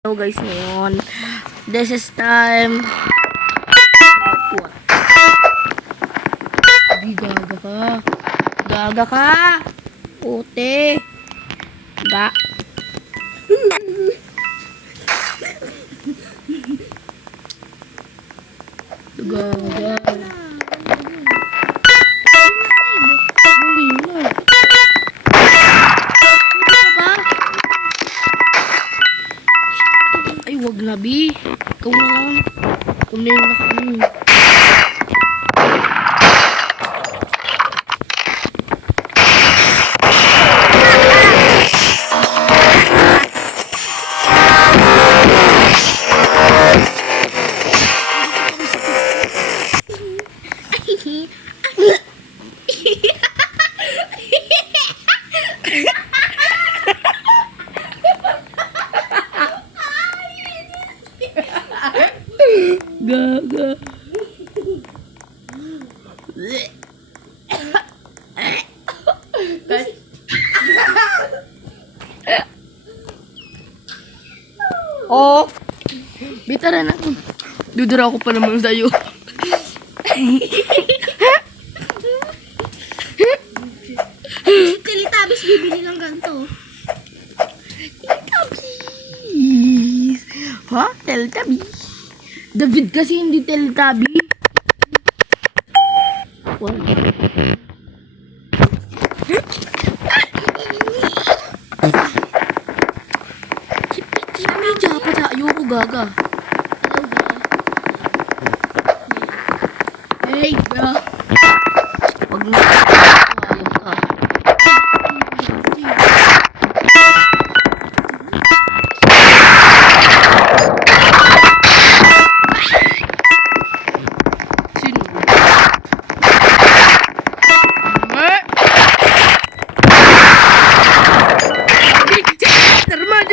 Hello guys, ngayon this is time what? Di gaga ka puti ga gaga ay wag na bi ikaw na lang kung na yung nakaano gaga oh bitara na dudura ako pa naman sa'yo Teletubbies bibili ng ganito. Teletubbies ha? Teletubbies David kasi hindi Teletubby. Wow. Chipi dapat sa ayoko gaga. Hey, bro. Wag na. Ayos ka.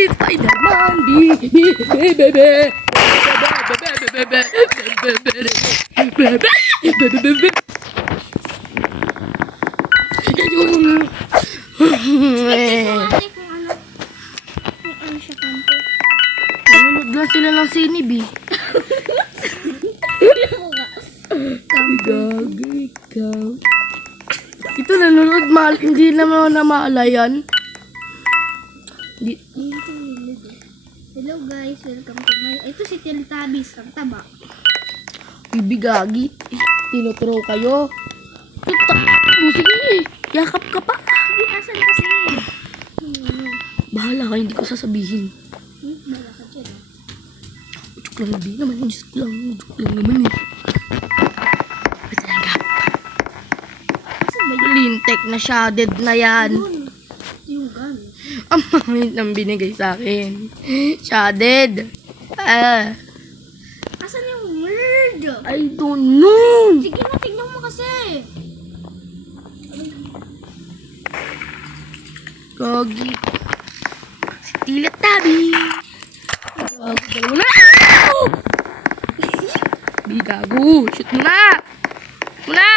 Spider-Man, nanonood lang sila ng sinib eh. Gagi ka. Ito nanonood mahal, hindi naman na maalayan. Hello guys, welcome to my... Ito si Teletubbies, ang taba. Bibigagi. Tinuturo kayo. Sige, yakap ka pa. Hindi, asan kasi? Bahala ka, hindi ko sasabihin. Bala ka dyan. Joke lang naman, joke lang naman eh. Matalagap. Asan ba yun? Lintek na shaded na yan. Yun. Yung gun. Ang mamit nang binigay sa akin. Shaded. Asan yung word? I don't know. Sige na, tignan mo kasi. Gagi. Si Teletubby. Gagi, dalawa na. Bigago. Shoot mo na. Muna.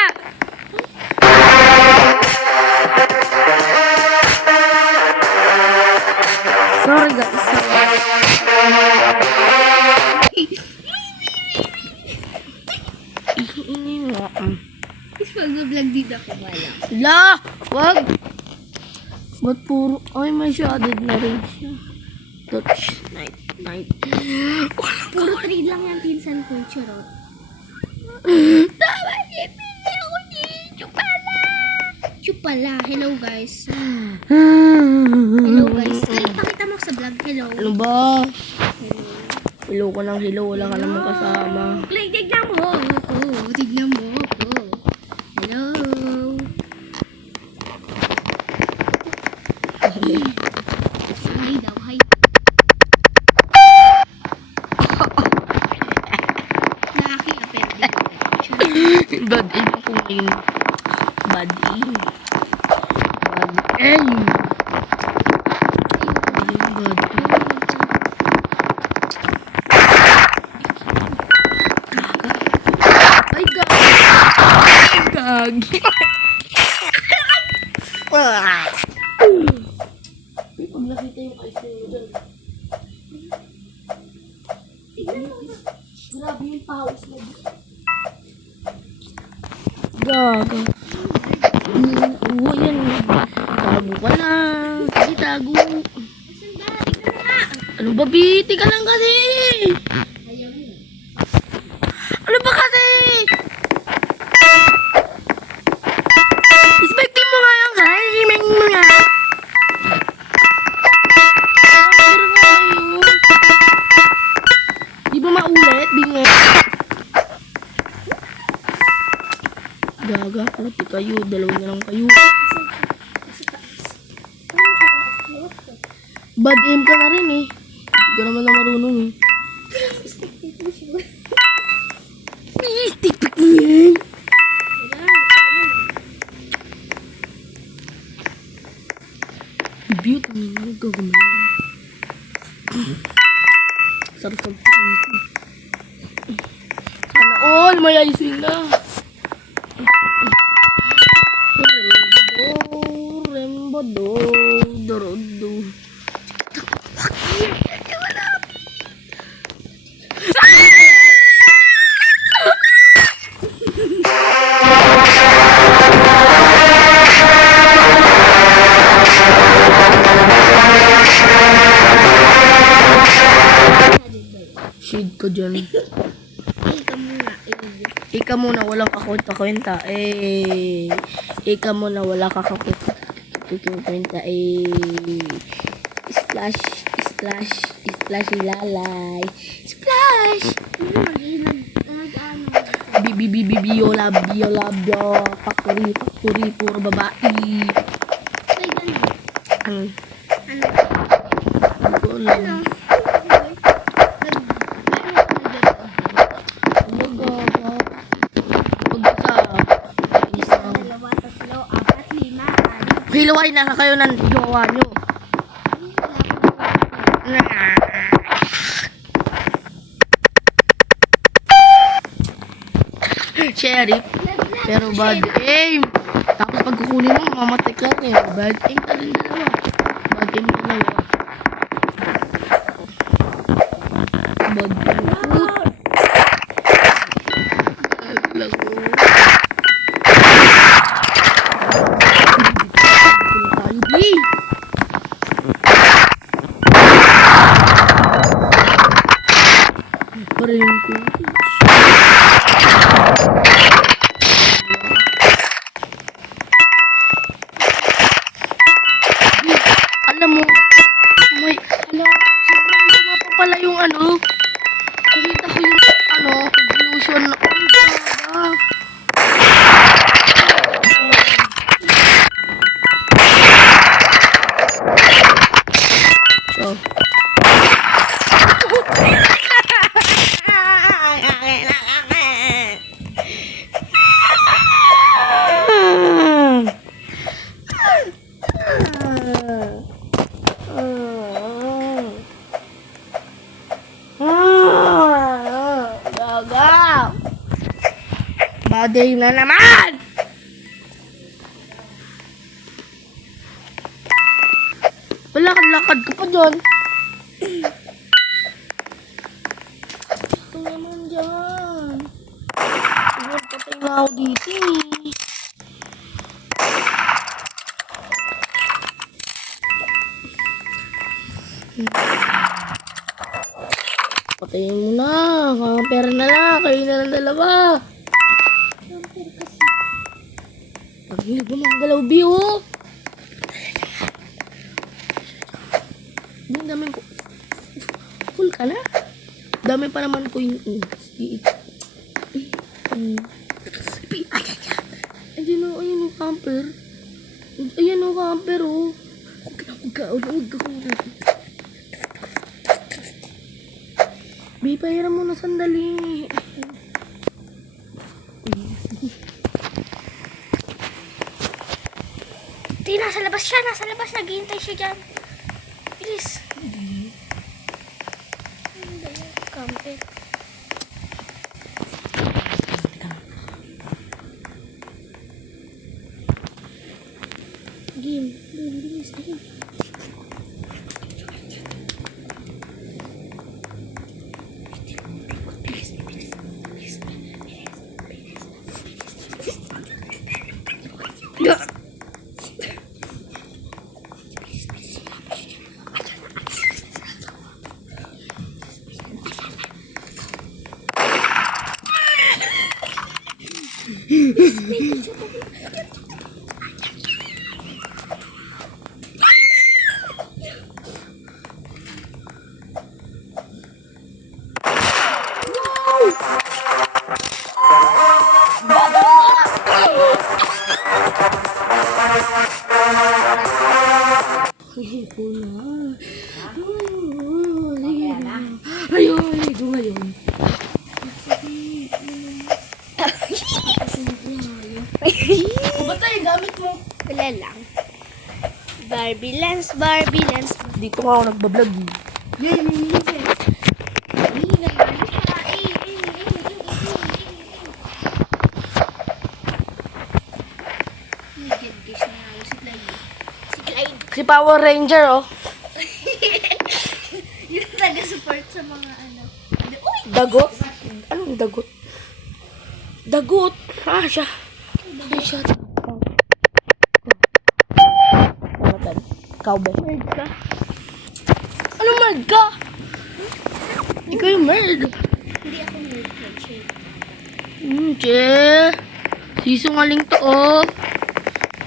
Sorry guys. Mag-vlog dito ako wala. La! Wag! Ba't puro... Ay, may shaded na rin siya. Touch. Night. Puro trade lang yan, pinsan ko, charot. Tama, ipili ako ni Chupala. Chupala. Hello guys. Hello guys. Pakita mo sa vlog. Hello. Ano ba? Hello ka ng hello. Wala ka namang kasama. Tignan mo ako. Tignan mo ako. Hello. Hi daw. Hi. Nakaki-aperte. Bad aim ako ngayon. Bad aim. Bad aim. Bad aim. Ay, gagi. Pag nakita yung ice cream mo dyan. Grabe yung pawis na dito. Gaga. Oo, yan. Tago ka lang. Sige, tago. Asan ba? Tingnan mo nga. Ano ba, Bi? Tika lang kasi. Ayaw mo. Ano ba kasi? Ispektin mo nga yung kaya. Himing mo nga. Pero nga yun. Di ba maulit, Binge? Gaga, pati kayo. Dalawa na lang kayo. Bad aim ka na rin eh. Hindi ka naman na marunong eh. Tiktik mo yan. Beaut, ang nagagumala. Sarap ang ito. Sana all may ayusin na. Rembo do, dorodo. Shade ko dyan. Ika muna. Ika muna, walang kakwenta-kwenta. Ika muna, wala kakwenta. Splash, splash, splash, ilalay. Splash! Biola, pakuri, puro babae. Ano? Hindi ko alam. Hiluway na kayo ng jowa nyo. Sheriff. Pero bad aim. Tapos pag kukunin mo, mamatik lang eh. Bad aim ka rin dalawa. Bad aim ka dalawa. Bad aim. Lago. Parin ko. Alam mo, sobrang luma pa pala yung ano. Nakita ko yung conclusion na, ay, gaga. So, gaga. Baday na naman. Lakad-lakad ka pa dyan. Ito naman dyan. Siguro patay na ako dito eh. Patayin mo na. Pera na lang. Kayo na lang dalawa. Pag hindi ko magalaw, Biyo. Ang dami ko. Full ka na? Dami pa naman ko yung... Ayun o, camper. Ayan o, camper o. Huwag ka. Bi, pahiram mo na sandali. Di, nasa labas siya. Naghihintay siya dyan. Bilis. Kampe. Game. Bilis. Ayoko na. Ayoko ngayon. Ba't tayo gamit mo? Wala lang. Barbie Lens, Barbie Lens. Dito nga ako nagbablog. Yan, Si Power Ranger, oh. yung taga-support sa mga ano. Uy! Dagot? Anong dagot? Dagot? Ah, siya. Ay, siya. Cowbell. Nerd ka. Ano merd ka? Ikaw yung merd. Hindi ako nerd ka, che. Che. Sisungaling to, oh.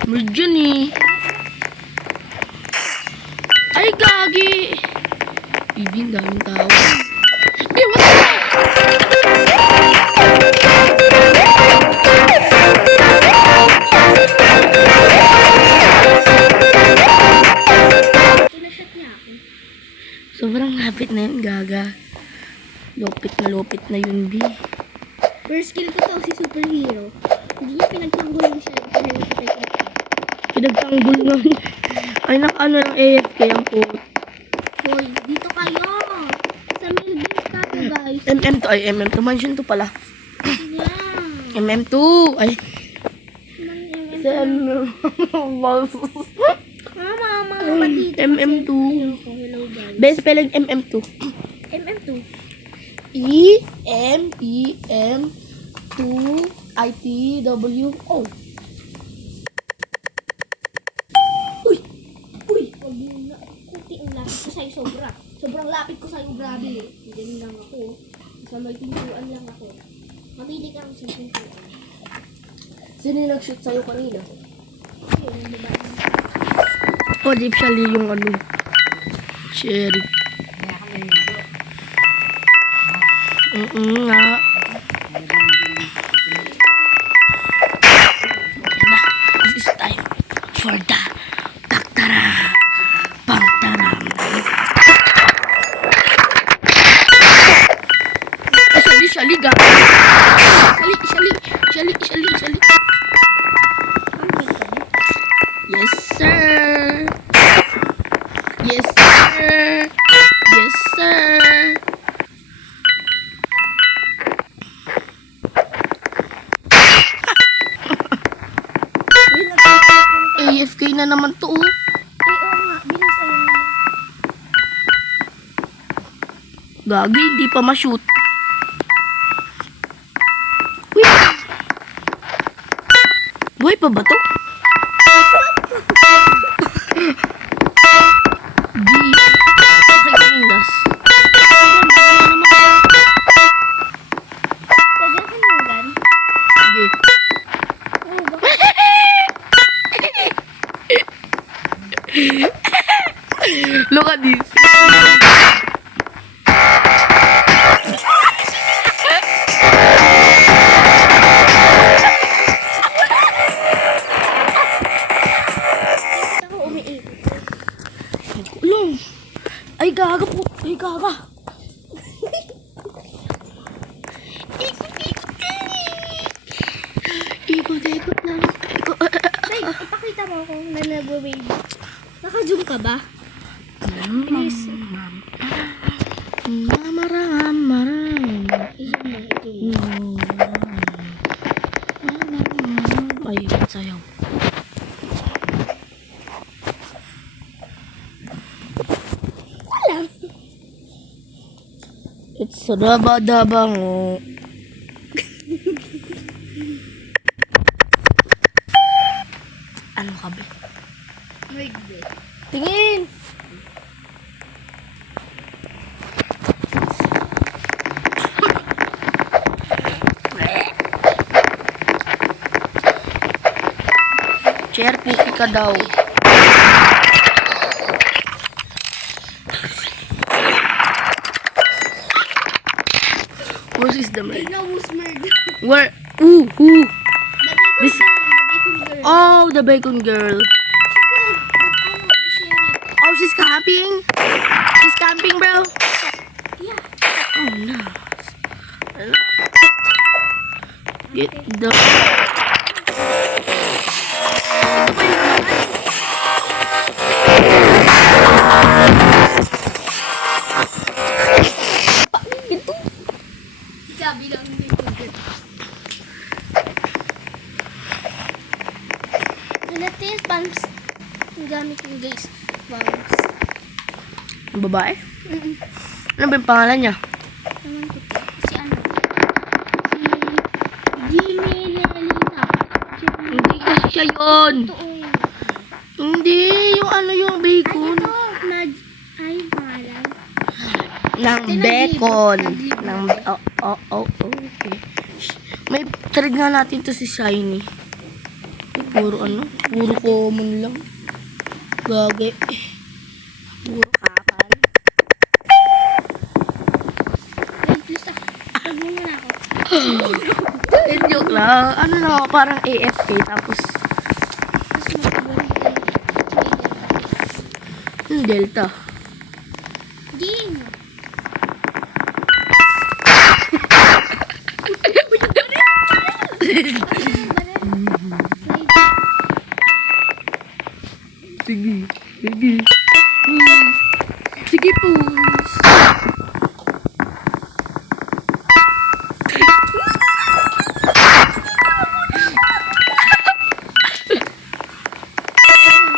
Merd yun, eh. Ay, gagi. Ibig, daming tao. Eh, what's that? Pinashot niya ako. Sobrang lapit na yun, gaga. Lupit na yun, B. First skill ko to, si superhero. Hindi niya pinagtanggol yung siya. Pinagtanggol nga. Ay, naka-ano lang AFK ang quote. Hoy, dito kayo. Sa Melvins ka to, guys. MM2, ay MM2. Mansion to pala. Yeah. MM2. Ay. Sa Mama, dito. MM2. Hello, guys. Best spelling MM2. MM2. EMEM2ITWO. Uy! Huwag mo na. Kunti ang lapit ko sa'yo, sobra. Sobrang lapit ko sa'yo, grabe. Hindi lang ako. Sa may pintuan lang ako. Mamili ka ako sa pintuan. Sino yung nag-shoot sa'yo kanina? Ayun, ang babae. O, di siya yung ano. Cherry. Nga. Yan na. This is time for the taktara. Pangtaram. Shali, ga. Shali. Yes, sir. Yes, sir. Yes, sir. AFK na naman to, oh. Oo nga, binasayin mo. Gagi, hindi pa ma-shoot. Uy! Buhay pa ba to? Di. Okay ka yung last. Kagahan mo gan? Sige. Oo, bakit? Look at this. Ako umiikot. Ulong. Ay, gaga po. Ay, gaga. Ikot lang. Ay, ipakita mo kung na nag-wave. Naka-zoom ka ba? Please. Maram. I-zoom mo, i-zoom. Ay, sayaw. Wala. It's raba-dabang. Ano ka ba? Wait, wait. Tingin! Chair cookie ka daw. Where is the man? No, who's murder? Where? Ooh, ooh. The This- bacon girl. Oh, the bacon girl. The sheriff. Oh, she's camping. She's camping, bro. Yeah. Oh no. Get the. Gabi lang yung bacon girl. Natin, pumps. Ang gamit ko guys. Pumps. Babae? Ano ba yung pangalan niya? Naman ko to. Si ano? Si Jimmy Lelita. Hindi kasi siya yun. Ito oh. Hindi, yung ano yung bacon. Ito. Ay, pangalan. Ng bacon. Ng, okay. May trade nga natin to si Shiny. Puro ano? Puro common lang. Gagi. Puro kakan. Wait, please ako. Huwag mo muna ako. Joke lang. Ano lang ako, parang AFK. Tapos, Tapos magkabalik tayo. Delta. Game. Sige. Sige. Sige po.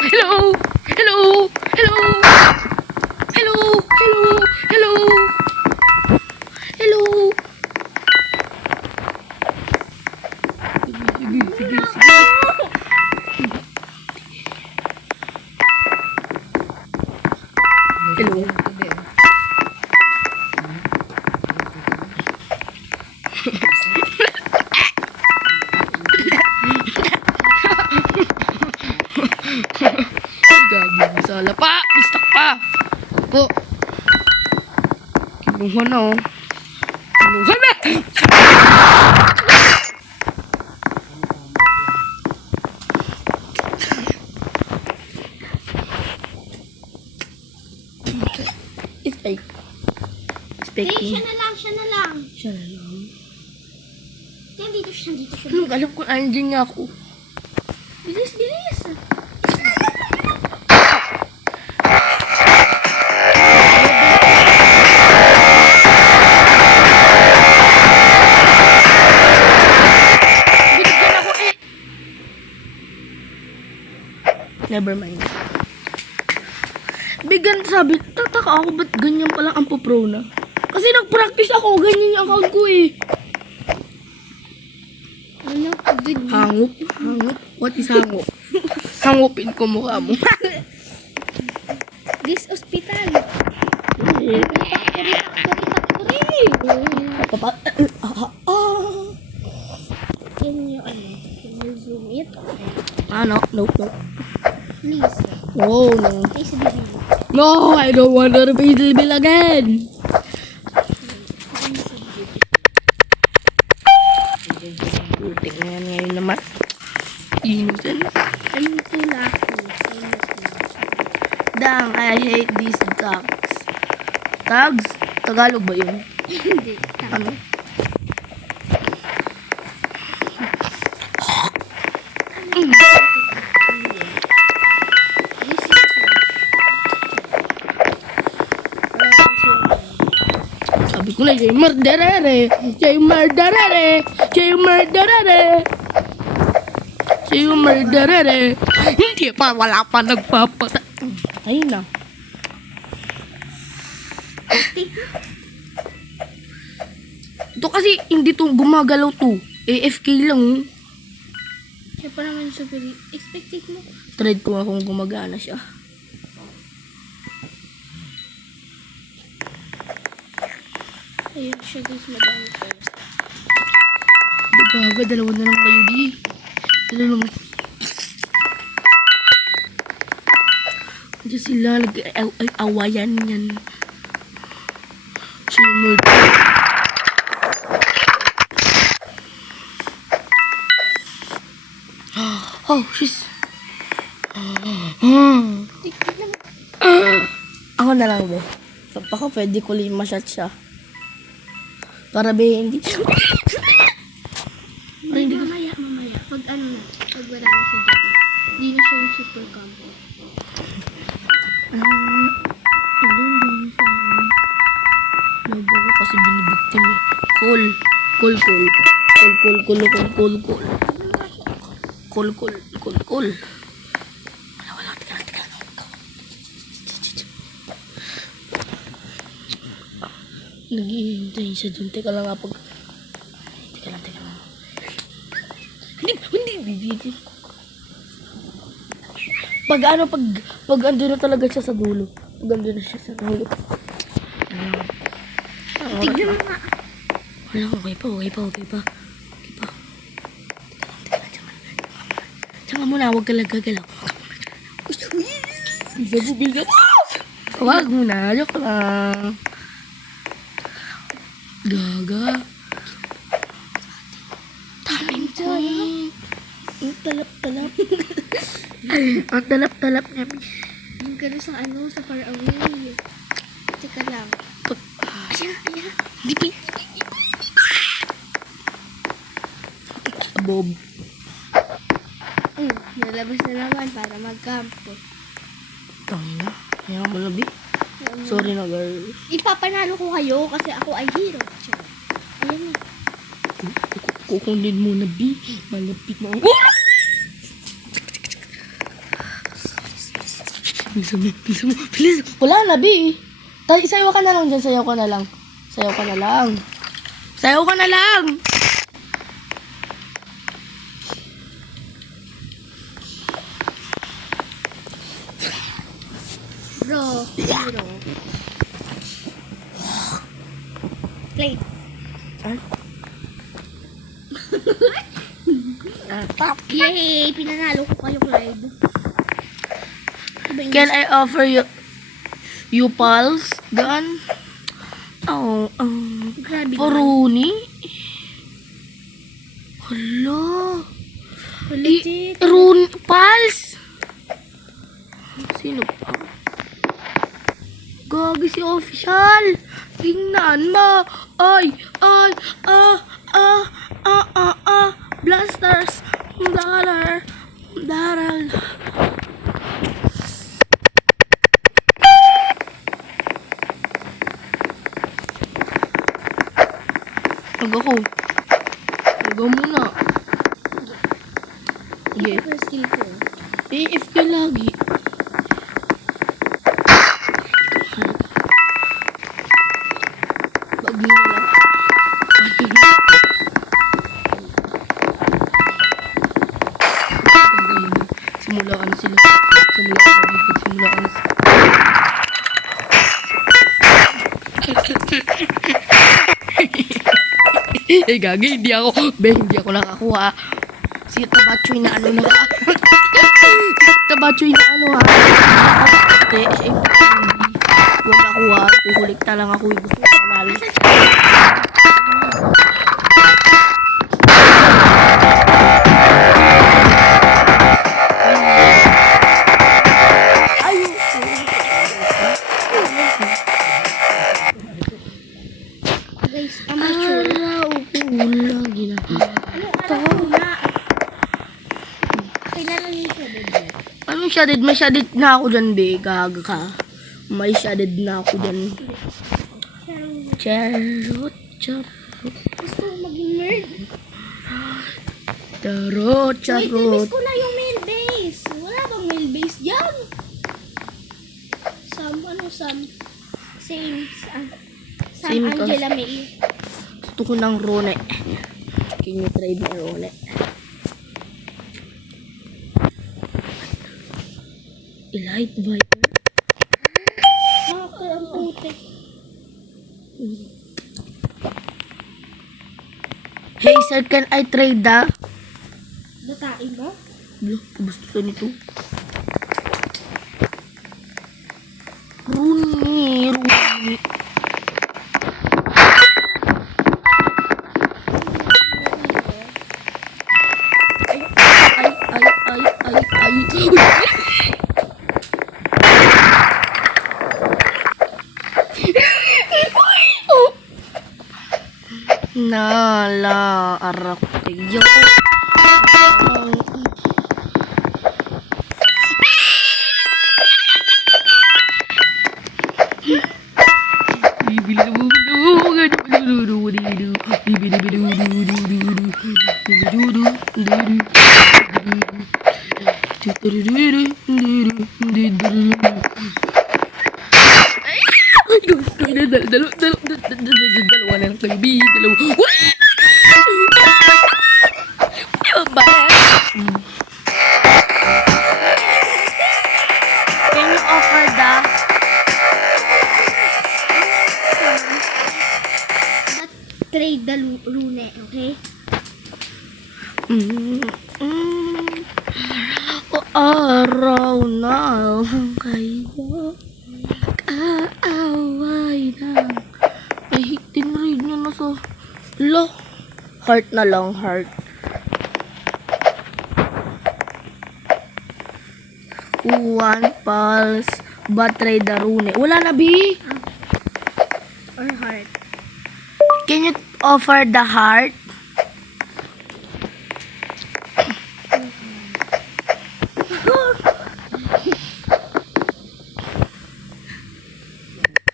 Hello. Hello. Hello. Hello. Hello. Hello. Hello. Sige, sige, sige. Hello. Gabi, masala pa. Bistak pa. Po. Kinuha na oh. Kinuha na. It's fake. It's Eh, faking. siya na lang, siya na lang. Siya na lang. Kaya dito siya, dito siya. Alam ko, andiyan nga ako. Bilis, bilis. Binigyan ako eh. Never mind. Bigyan, sabi, tataka ako ba't ganyan palang ang pro na? Kasi nag-practice ako, ganyan yung account ko eh. Ano? Good. Hangup? Hangup? What is hangup? Hangupin ko mukha mo. This hospital. Eh, Factory. Papa, Can you, zoom it? no, no, no. Please. No, no. Please, baby. No, I don't want to pay the bill again. Putik na yan ngayon naman. Inusan. I'm too lucky. Dang, I hate these dogs. Tags? Tagalog ba yun? Hindi. Ano? Sabi ko na, siya yung murderere. Siya yung murderere. Siya yung murderere. Siya yung murderere. Hindi pa, wala pa nagpapata. Ayun na. Ito kasi, hindi to gumagalaw to. AFK lang. Oh. Siya pa naman super. Expected mo. Tried ko nga kung gumagana siya. Ayun siya guys, madami first. Di ba, dalawa na lang kayo di. Dalawa lang. sila. Nag-awayan yan. Si Murder. Oh, she's... Ako na lang, be. Pag ako, pwede ko lima shot siya. Para, be, hindi... Hindi, mamaya. Pag ano na, pag wala na si Jenny. Hindi na siya yung super combo. Labo ko kasi binibiktim eh. Cool. Wala. Teka lang. Naghihintay siya dun. Teka lang. Hindi. Pag andun na talaga siya sa dulo. Tignan mo nga. Wala, okay pa. Tsaka muna, huwag ka lang gagalaw. Bilda mo! Huwag muna, joke lang. Gaga. Taling ko. Ang talap-talap. Ang talap-talap niya, miss. Yung gano'n sa far away. Teka lang. Ayan. Di. Bob. Nalabas na naman para mag-campo. Tangina. Ayan mo labi. Sorry na, girl. Ipapanalo ko kayo kasi ako ay hero. Charot. Ayan na. Kukundin mo na, B. Malapit na. Please. Wala na, B. Sayaw ka na lang dyan. Sayaw ka na lang. Bro, hero. Play. Stop. Yay! Pinanalo ko kayo, Clyde. Can I offer you pulse gun? Grabe Poruni? Hala. Legit. Pulse? Sino pa? Gagi si official. Tingnan mo. Ay. Blasters. Daral. Huwag muna. Sige. Ito skill ko. AFK lagi. Bagi na lang. Simulaan sila. Gagi, hindi ako nakakuha. Si Tabachoy na ano na. Huwag nakuha. Kukulikta lang ako. Gusto ko manalo. Guys, amateur. Ulang gila. Kailangan niyo siya, baby. Anong shaded? May shaded na ako dyan, be. Gaga ka. May shaded na ako dyan. Charot. Gusto ko maging nerd. Charot. Wait, miss ko na yung male base. Wala bang male base dyan? Same Angela May. Gusto ko ng Rone. Can you try me Rone? Elite Viper? Ang putik. Hey sir, can I trade da? Datain mo? Blo, gusto nito. Nala, arak kayo. Dalawa na lang kaibigan. Dalawa. Can you offer the But trade the rune, okay? O araw na kayo kaaway na ay tinread niya na sa lo heart na lang heart. One pulse battery darune wala na bi. Or heart. Can you offer the heart?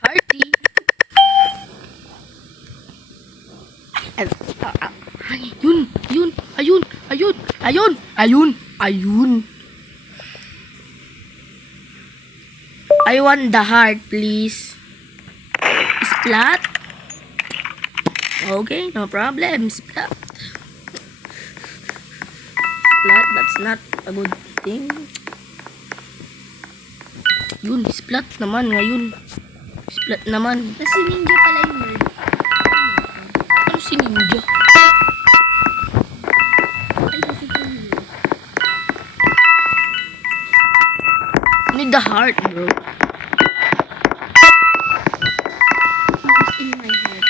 Hearty. Ayun. I want the heart, please. Splat. Okay, no problem. Splat. Splat, that's not a good thing. Yun, splat naman ngayon. Splat naman. Tapos si Ninja pala yung nerd. Ano si Ninja? Ay, kasi ito yung nerd. Need the heart, bro. What's in my heart?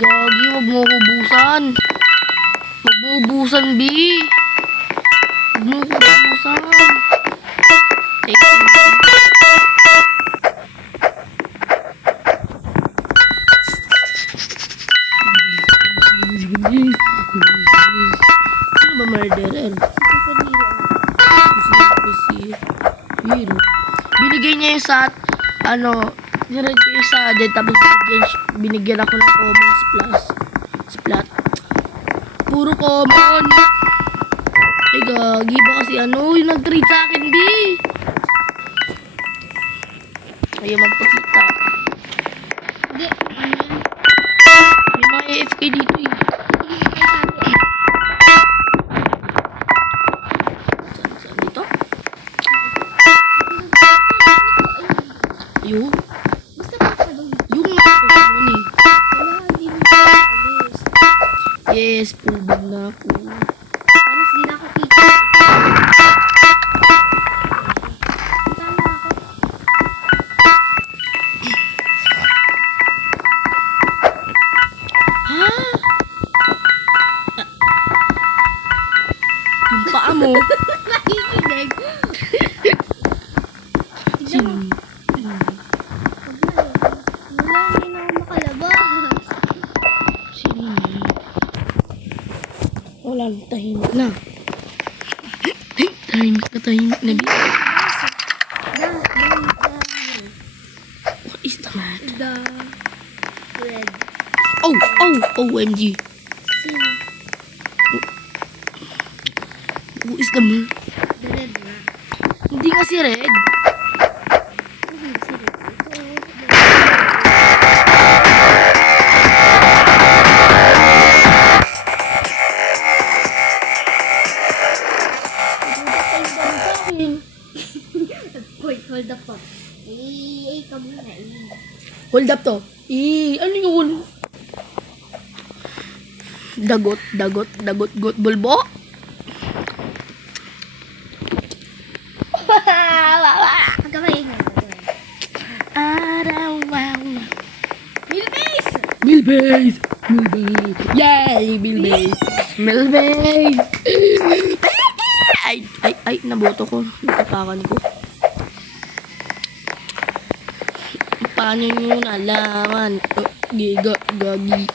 Gagi, wag mo ko busan. Wag mo ubusan, B. Wag mo ko ubusan. Take it. Sino ba murderer? Hero. Binigay niya yung sa, nirad ko yung sa dead, tapos binigyan ako ng common splat. Puro common. Ay, gagi ba kasi yung nag-trade sa akin, di? Ayaw magpakita. Hindi, ano yan? May mga AFK dito eh. Hindi kayo sabi. Saan dito? Yun. Basta pa ka doon. Yung ano eh. Wala, hindi mo siya alis. Yes, full bag na ako. Parang hindi na ako kita. Tama ako. Ha? Yung paa mo. Nakikinig. Tignan mo. Wala, hindi na ako makalabas. Sino yun? Wala nang tahimik na. Tahimik na. What is the matter? The red. Oh, OMG. Sino? Who is the man? The red na. Hindi kasi red. Hindi, si red. Wait, hold up po. Ka muna, Hold up to. Ano yun? Dagot, bulbo? Pagkamay nga. Araw. Milbase! Milbase! Yay! Milbase! Ay, naboto ko. Natapakan ko. paano nyo nalaman? Gagi.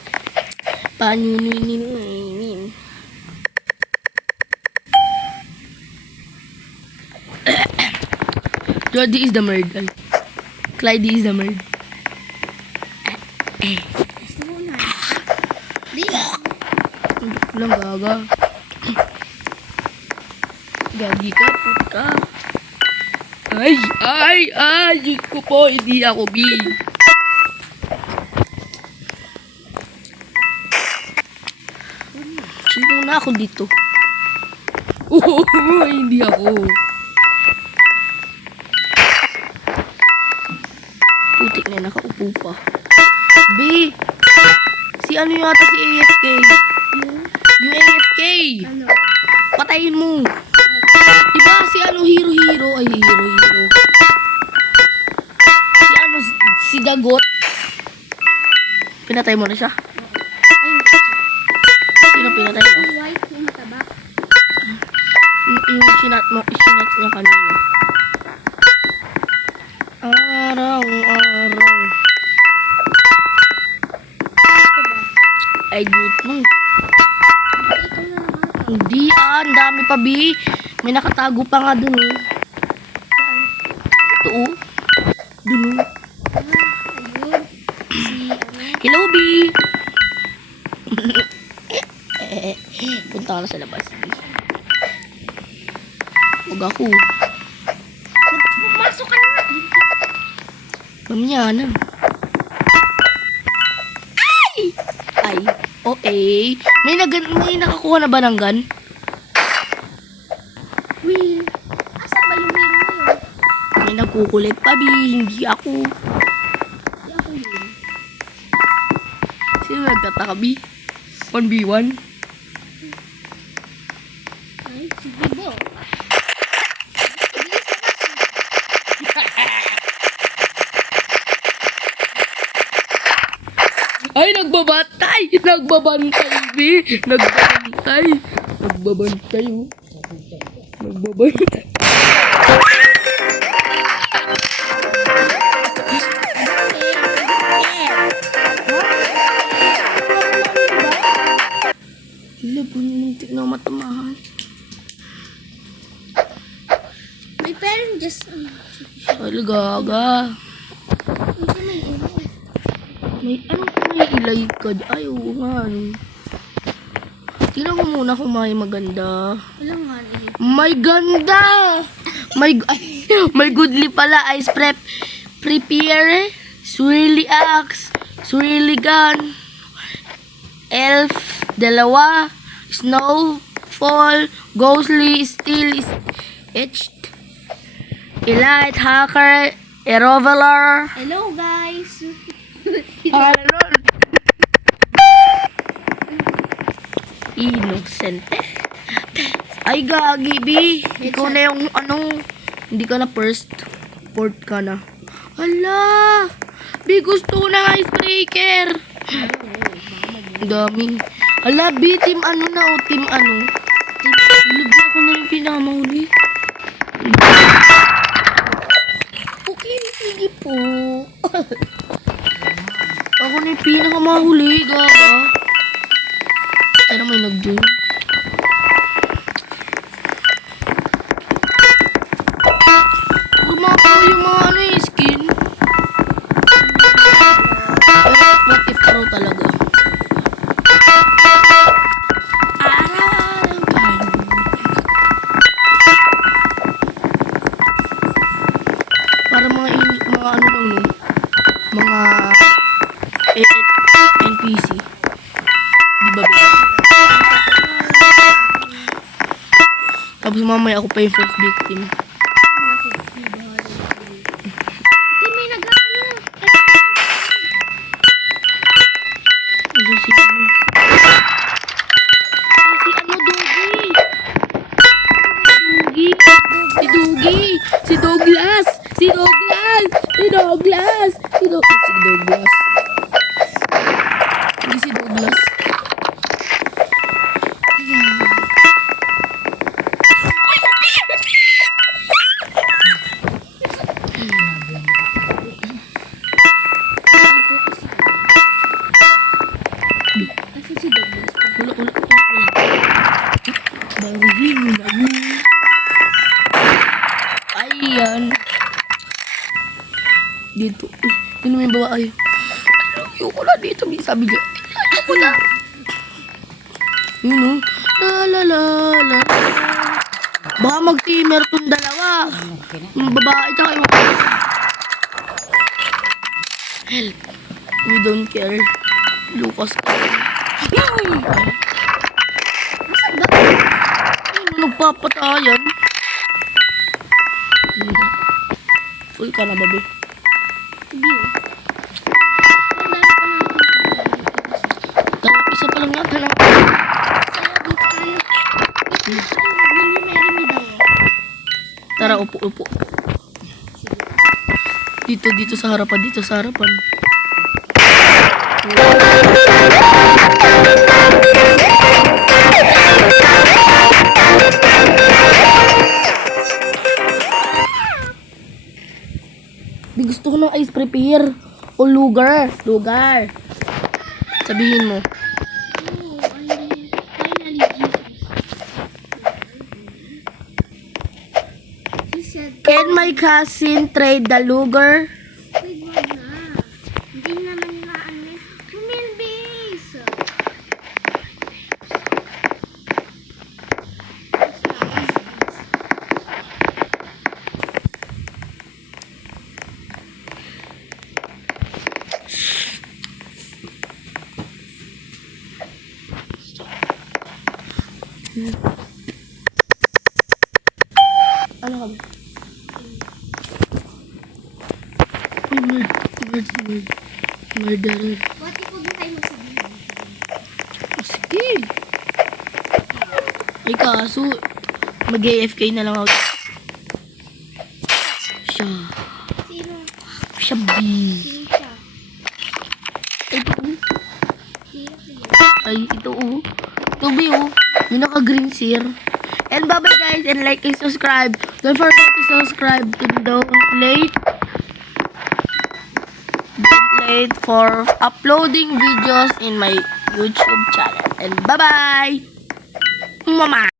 Paano nyo Jody is the murder. Clyde is the murder. Gusto mo na. Di lang. Joke lang, gaga. Gagi ka, puta. Ay, ko po, hindi ako B. Sino na ako dito? Hindi ako. Putik na, nakaupo pa. B! Si ano yata si AFK? Yung AFK! Ano? Patayin mo! Diba si ano, hero? Ay, hero. Si ano, si Dagot. Pinatay mo na siya? Ay, Sino pinatay mo? yung white, yung mataba. Yung sinat niya kanina. Araw. Ito ba? Ay, good mo. Ikaw na naman. Hindi ang dami pa, B. May nakatago pa nga dun, eh. Saan? Ito, oh. Dun, oh. Ayun. Si, ano? Hello, B. Punta ka na sa labas, B. Huwag ako. Pumasok ka na nga. Mamaya na. Ay, okay. May nakakuha na ba ng gun? Will. Asan ba yung hero ngayon? May nagkukulit pa, B. Hindi ako. Di ako yun. Sino nagtataka, B? 1v1? Ay, si Bibo. Ay, nagbabantay! Nagbabantay, B! Nagbabantay, oh. Nagbabantay. Hala, bununtik na matamahan. My parents just, Ay, gaga. hindi may ino. May ilay ka. Ay, oo nga. Tingnan mo muna kung may maganda. Wala nga eh. May ganda! May goodly pala. Ice prepare. Swirly axe. Swirly gun. Elf. Dalawa. Snowfall. Ghostly. Steel. Etched. Elite. Hacker. Eroveler. Hello guys. Ano? Innocente. Ay, gagi, B. Ikaw na yung ano. Hindi ka na first. Fourth ka na. Hala! B, gusto ko na icebreaker. Ang dami. Hala, B, team ano na o team ano. Lubi ako na yung pinamahuli. Okay, sige po. Ako na yung pinakamahuli, gaga. Sana may nag-join. Gumapaw yung mga ano yung skin. Pero what if pro talaga? Araw-araw tayo. Para mga ano lang no. Mga NPC. Di ba ba? Tapos mamaya ako pa yung first victim. Di may nag-ano. Ano si ano? Si ano, Dugi? Si Dugi! Si Douglas! Si Douglas! Si Douglas! Si Douglas! Hindi si Douglas. mo yung babae. Ayoko na dito, may sabi niya. Ayoko na. Yun o. La la la la. Baka mag-teamer tong dalawa. Yung babae tsaka yung... Help. We don't care. Lucas ka. Nasaan ba? Nagpapatayan. Full ka na, babe. Hindi oh. Ang dami pa natin. Isa pa lang yan. Sa'yo, dito tayo. Will you marry me daw? Tara, upo, upo. Dito sa harapan, dito sa harapan. Di gusto ko ng ice prepare. O lugar. Lugar. Sabihin mo. Oh, finally, Jesus. He said, Can my cousin trade the lugar? wait, wag na. Hindi naman na ano yun. Humilbis! Ano ka ba? Murderer. Ba't ikaw din tayo magsabihin? Sige. Ay kaso, mag-AFK na lang ako. Siya. Sino? Siya B. Sino siya? Ito oh. Sino siya? Ay, ito oh. Ito B oh. Yung naka-green sir. And bye-bye guys. And like and subscribe. Don't forget to subscribe to Don't Late. Don't Late for uploading videos in my YouTube channel. And bye-bye. Mama.